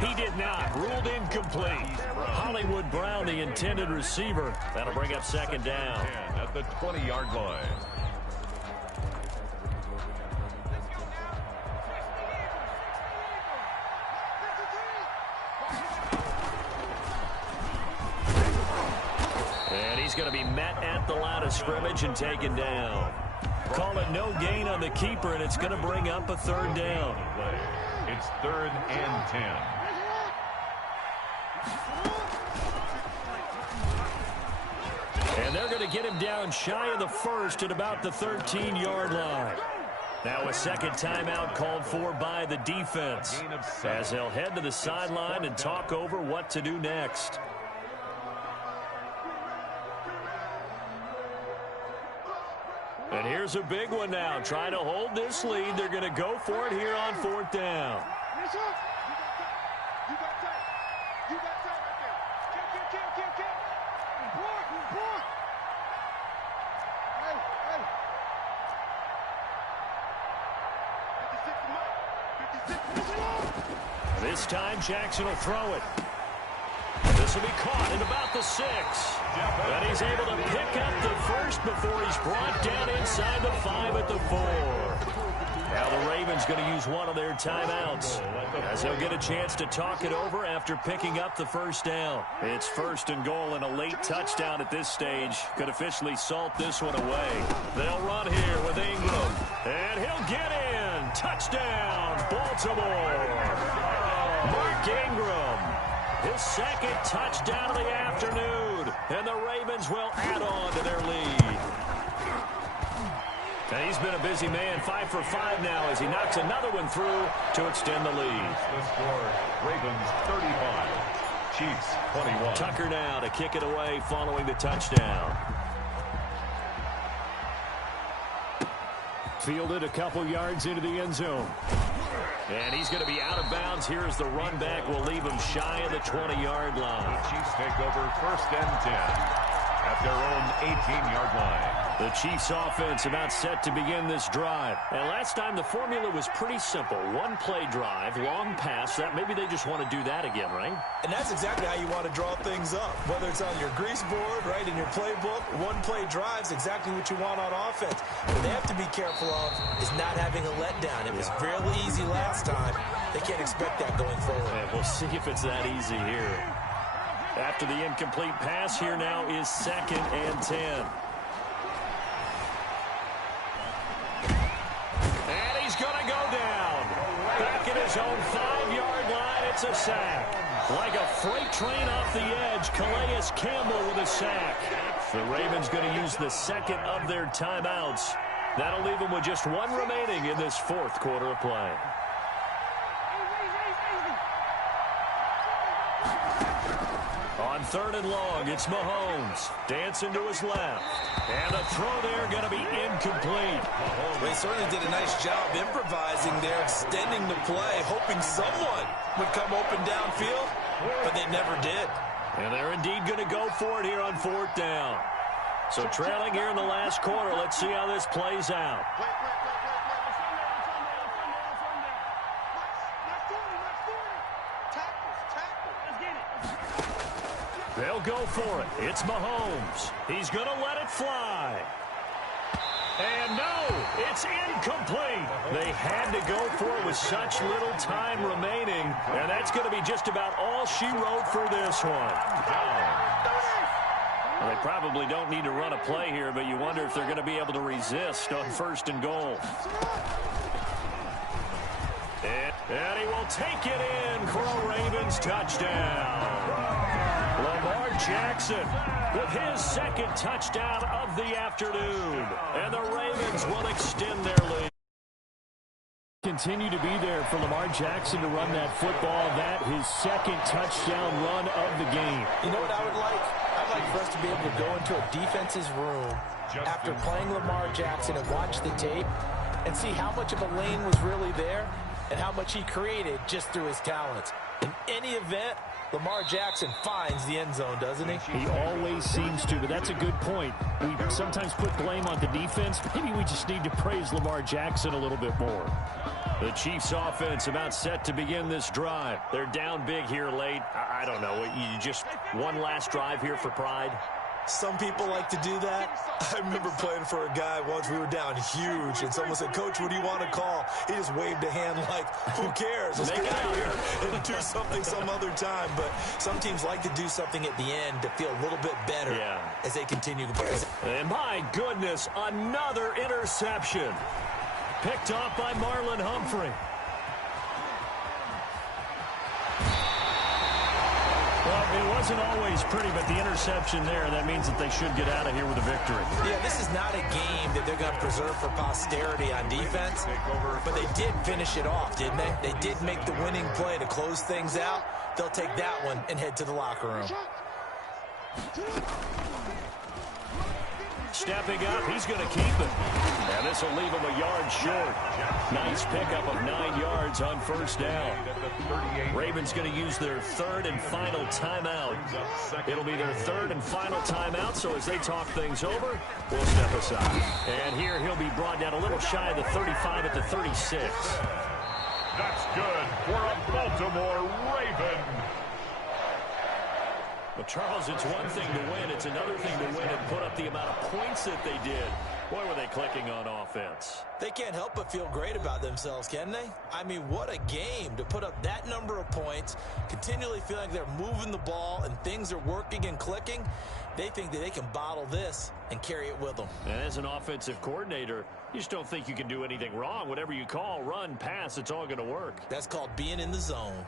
He did not. Ruled incomplete. Hollywood Brown, the intended receiver. That'll bring up second down. At the 20-yard line. And he's going to be met at the line of scrimmage and taken down. Call it no gain on the keeper, and it's going to bring up a third down. It's 3rd and 10. And they're going to get him down shy of the first at about the 13-yard line. Now a second timeout called for by the defense as they'll head to the sideline and talk over what to do next. And here's a big one now. Trying to hold this lead. They're going to go for it here on 4th down. You got that right there. Kill. Report. Hey. 56 to Mike. 56. This time Jackson will throw it. This will be caught at about the 6. And he's able to pick up the first before he's brought down inside the 5 at the 4. Now the Ravens going to use one of their timeouts as they'll get a chance to talk it over after picking up the first down. It's 1st and goal, and a late touchdown at this stage could officially salt this one away. They'll run here with Ingram, and he'll get in. Touchdown, Baltimore. Mark Ingram, his second touchdown of the afternoon, and the Ravens will add on to their lead. And he's been a busy man, 5 for 5 now as he knocks another one through to extend the lead. The score, Ravens 35, Chiefs 21. Tucker now to kick it away following the touchdown. Fielded a couple yards into the end zone. And he's going to be out of bounds. Here's the run back. Will leave him shy of the 20-yard line. The Chiefs take over 1st and 10 at their own 18-yard line. The Chiefs offense about set to begin this drive. And last time the formula was pretty simple. One play drive, long pass. That maybe they just want to do that again, right? And that's exactly how you want to draw things up. Whether it's on your grease board, right, in your playbook, one play drive is exactly what you want on offense. What they have to be careful of is not having a letdown. It was real easy last time. They can't expect that going forward. And we'll see if it's that easy here. After the incomplete pass, here now is 2nd and 10. And he's going to go down. Back at his own 5-yard line, it's a sack. Like a freight train off the edge, Calais Campbell with a sack. The Ravens going to use the second of their timeouts. That'll leave them with just one remaining in this 4th quarter of play. On 3rd and long, it's Mahomes. Dancing to his left. And a throw there going to be incomplete. They certainly did a nice job improvising there, extending the play, hoping someone would come open downfield, but they never did. And they're indeed going to go for it here on 4th down. So trailing here in the last quarter, let's see how this plays out. They'll go for it. It's Mahomes. He's going to let it fly. And no, it's incomplete. They had to go for it with such little time remaining, and that's going to be just about all she wrote for this one. Well, they probably don't need to run a play here, but you wonder if they're going to be able to resist on 1st and goal. And he will take it in for a Ravens touchdown. Lamar Jackson with his 2nd touchdown of the afternoon. And the Ravens will extend their lead. Continue to be there for Lamar Jackson to run that football. That his 2nd touchdown run of the game. You know what I would like? I'd like for us to be able to go into a defense's room after playing Lamar Jackson and watch the tape and see how much of a lane was really there and how much he created just through his talents. In any event, Lamar Jackson finds the end zone, doesn't he? He always seems to, but that's a good point. We sometimes put blame on the defense. Maybe we just need to praise Lamar Jackson a little bit more. The Chiefs offense about set to begin this drive. They're down big here late. I don't know. You just one last drive here for pride? Some people like to do that. I remember playing for a guy once. We were down huge, and someone said, "Coach, what do you want to call?" He just waved a hand like, who cares? Let's get out of here and do something some other time. But some teams like to do something at the end to feel a little bit better as they continue to play. And my goodness, another interception. Picked off by Marlon Humphrey. Well, it wasn't always pretty, but the interception there, that means that they should get out of here with a victory. Yeah, this is not a game that they're going to preserve for posterity on defense, but they did finish it off, didn't they? They did make the winning play to close things out. They'll take that one and head to the locker room. Stepping up, he's going to keep it. And this will leave him a yard short. Nice pickup of 9 yards on first down. Ravens going to use their third and final timeout. It'll be their third and final timeout, so as they talk things over, we'll step aside. And here he'll be brought down a little shy of the 35 at the 36. That's good for a Baltimore Raven. Well, Charles, it's one thing to win. It's another thing to win and put up the amount of points that they did. Boy, were they clicking on offense. They can't help but feel great about themselves, can they? I mean, what a game to put up that number of points, continually feeling like they're moving the ball and things are working and clicking. They think that they can bottle this and carry it with them. And as an offensive coordinator, you just don't think you can do anything wrong. Whatever you call, run, pass, it's all going to work. That's called being in the zone.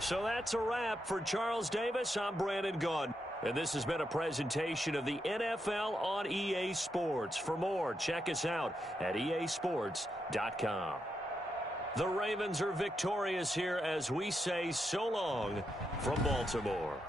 So that's a wrap for Charles Davis. I'm Brandon Gunn. And this has been a presentation of the NFL on EA Sports. For more, check us out at easports.com. The Ravens are victorious here as we say so long from Baltimore.